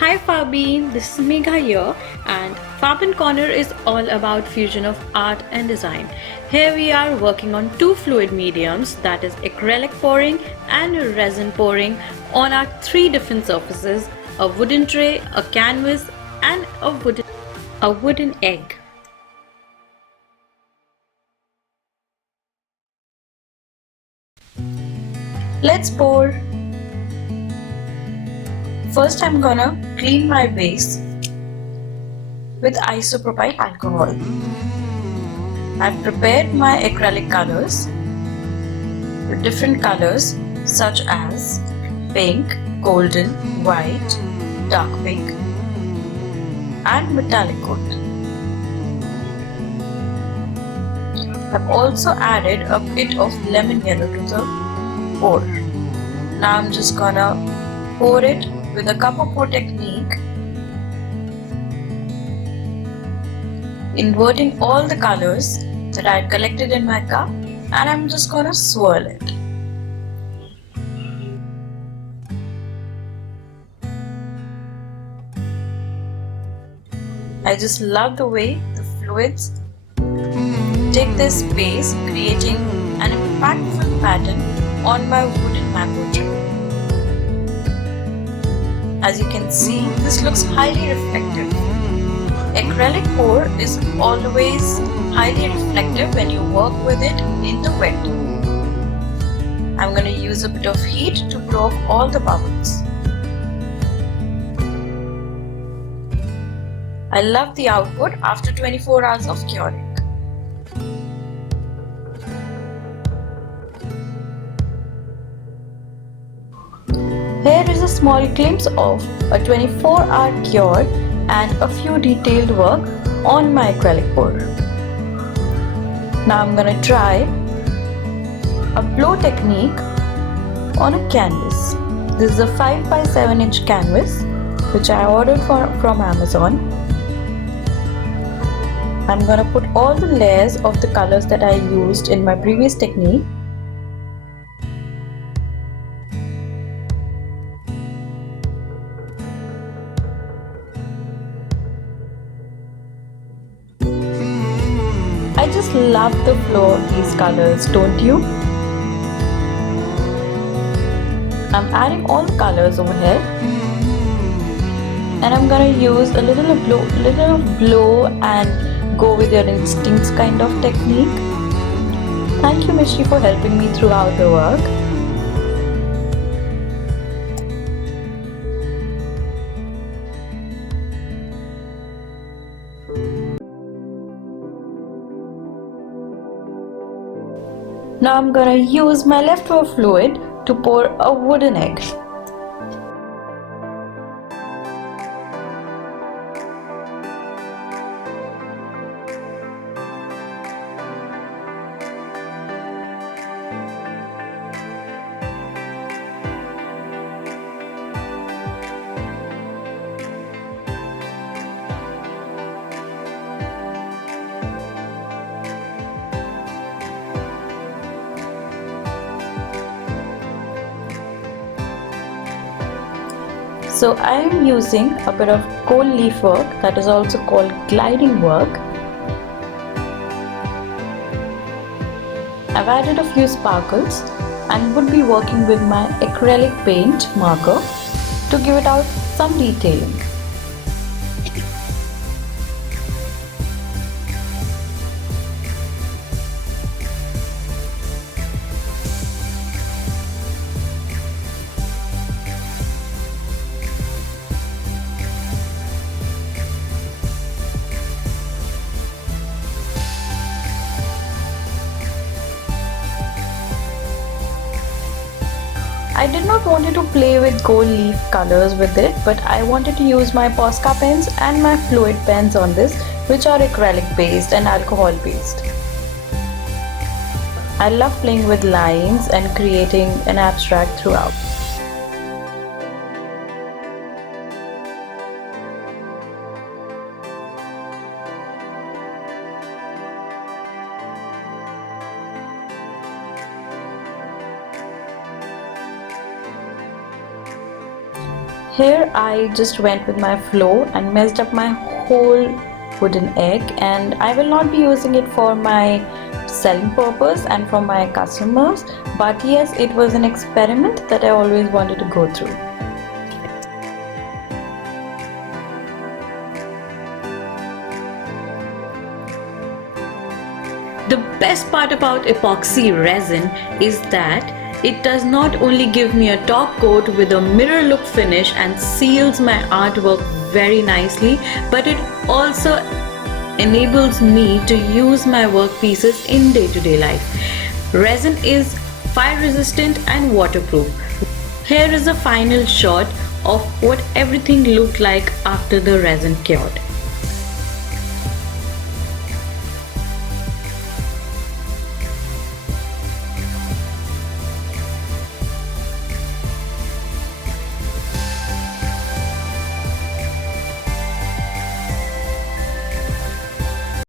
Hi Farben, this is Megha here, and Farbencorner is all about fusion of art and design. Here we are working on two fluid mediums, that is acrylic pouring and resin pouring on our three different surfaces, a wooden tray, a canvas and a wooden egg. Let's pour. First I'm gonna clean my base with isopropyl alcohol. I've prepared my acrylic colors with different colors such as pink, golden, white, dark pink and metallic gold. I've also added a bit of lemon yellow to the pour. Now I'm just gonna pour it with a cup of pour technique, inverting all the colors that I had collected in my cup, and I'm just gonna swirl it. I just love the way the fluids take this space, creating an impactful pattern on my wooden mango tray. As you can see, this looks highly reflective. Acrylic pour is always highly reflective when you work with it in the wet. I'm going to use a bit of heat to blow off all the bubbles. I love the output after 24 hours of curing. Here is a small glimpse of a 24-hour cure and a few detailed work on my acrylic pour. Now I'm going to try a blow technique on a canvas. This is a 5 by 7 inch canvas which I ordered from Amazon. I'm going to put all the layers of the colors that I used in my previous technique. I just love the flow of these colors, don't you? I'm adding all the colors over here, and I'm gonna use a little blow and go with your instincts kind of technique. Thank you, Mystery, for helping me throughout the work. Now I'm gonna use my leftover fluid to pour a wooden egg. So I am using a bit of gold leaf work, that is also called gliding work. I've added a few sparkles and would be working with my acrylic paint marker to give it out some detailing. I did not want to play with gold leaf colors with it, but I wanted to use my Posca pens and my fluid pens on this, which are acrylic based and alcohol based. I love playing with lines and creating an abstract throughout. Here I just went with my flow and messed up my whole wooden egg, and I will not be using it for my selling purpose and for my customers, but yes, it was an experiment that I always wanted to go through. The best part about epoxy resin is that it does not only give me a top coat with a mirror look finish and seals my artwork very nicely, but it also enables me to use my workpieces in day-to-day life. Resin is fire resistant and waterproof. Here is a final shot of what everything looked like after the resin cured.